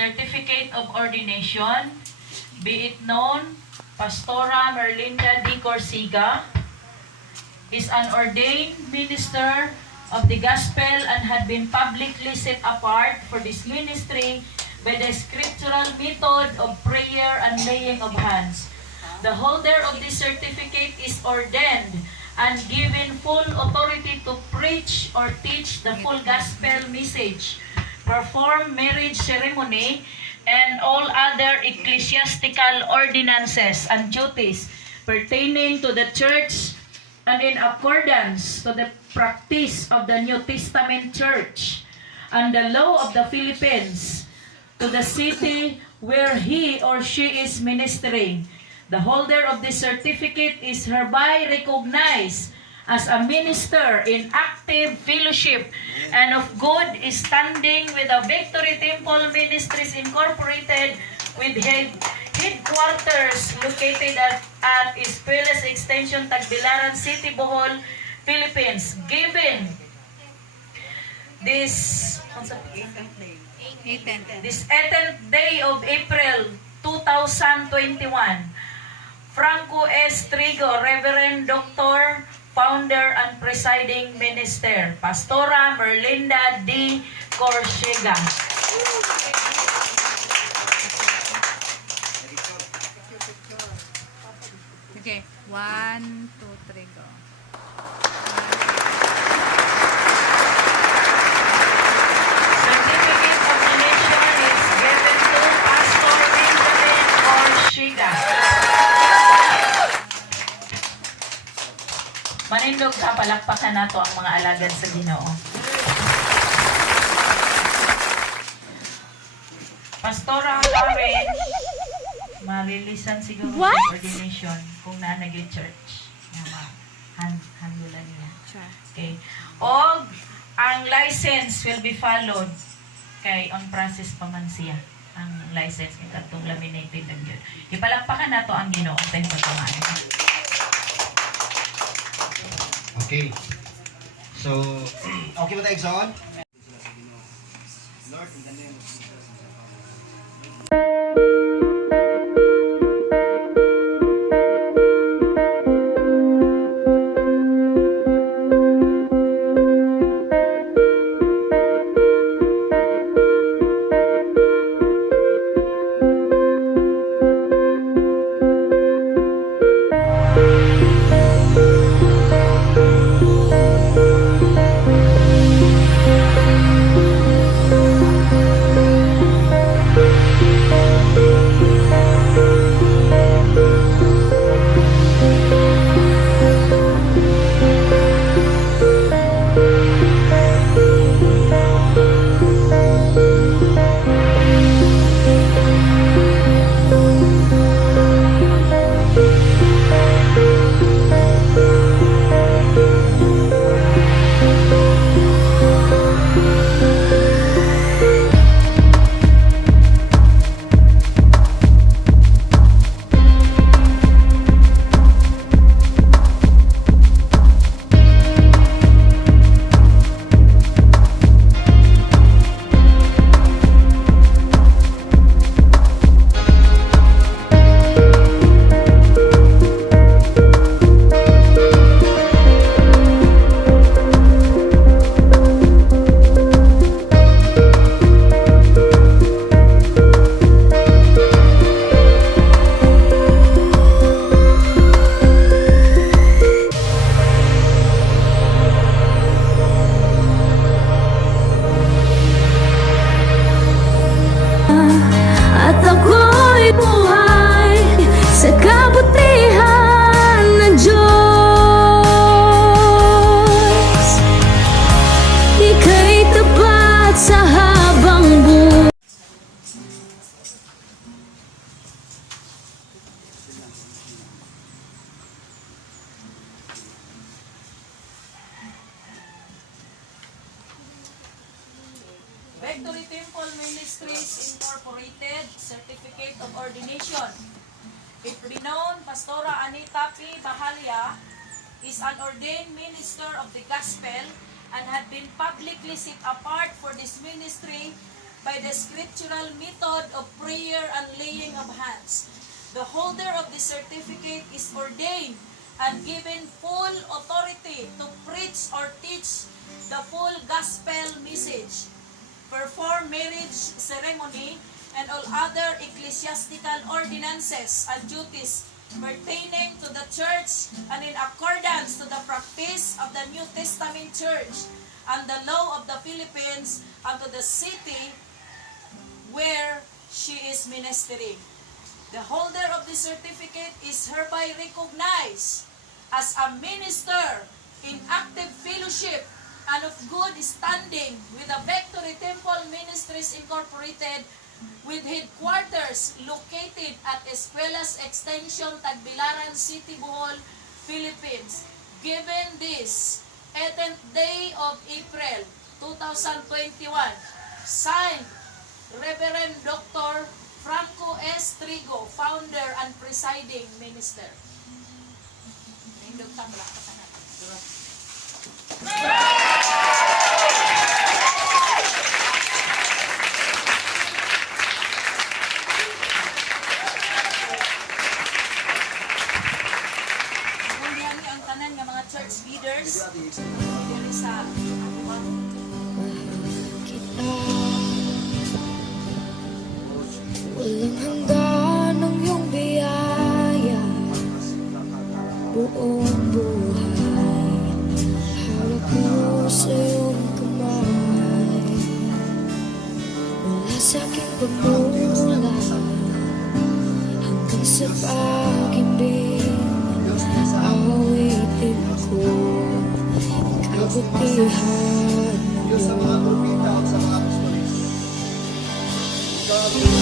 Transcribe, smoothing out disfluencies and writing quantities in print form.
Certificate of Ordination, be it known, Pastora Merlinda D. Corsiga is an ordained minister of the gospel and had been publicly set apart for this ministry by the scriptural method of prayer and laying of hands. The holder of this certificate is ordained and given full authority to preach or teach the full gospel message, perform marriage ceremony, and all other ecclesiastical ordinances and duties pertaining to the church and in accordance to the practice of the New Testament Church and the law of the Philippines to the city where he or she is ministering. The holder of this certificate is hereby recognized as a minister in active fellowship and of good standing with the Victory Temple Ministries Incorporated with headquarters located at Espeles Extension, Tagbilaran City, Bohol, Philippines. Given this 18th day of April 2021, Franco S. Trigo, Reverend Dr., Founder and Presiding Minister, Pastora Merlinda D. Corsiga. Okay, 1, 2, 3, go. Certificate of donation is given to Pastor Benjamin Corsiga. Manindog sa palakpakan nato ang mga alagad sa Ginoo. Pastora Karen, marilisan siguro sa ordination kung nanagay church. Handulan niya. Okay. O ang license will be followed kay on process pa man siya. Ang license kay katong laminated ang yun. Ipalakpakan nato ang Ginoo sa pagtumaan. Okay. So, okay ba tayo, Exxon? Lord, in the name of Jesus. Victory Temple Ministries Incorporated, Certificate of Ordination. If renowned Pastora Anita P. Bahalia is an ordained minister of the gospel and had been publicly set apart for this ministry by the scriptural method of prayer and laying of hands. The holder of the certificate is ordained and given full authority to preach or teach the full gospel message, perform marriage ceremony, and all other ecclesiastical ordinances and duties pertaining to the church and in accordance to the practice of the New Testament church and the law of the Philippines and to the city where she is ministering. The holder of the certificate is hereby recognized as a minister in active fellowship and of good standing with the Victory Temple Ministries Incorporated with headquarters located at Escuelas Extension Tagbilaran City, Bohol, Philippines. Given this 18th day of April 2021, signed Reverend Dr. Franco S. Trigo, founder and presiding minister. Kundihan niyo ang tanan ng mga church leaders diri sa Walang hanggan ang iyong biyaya, buong buhay, hawak mo sa iyong kamay. Mula sa aking pagmula hanggang sa pag-ibig, awitin ko kabutihan mo.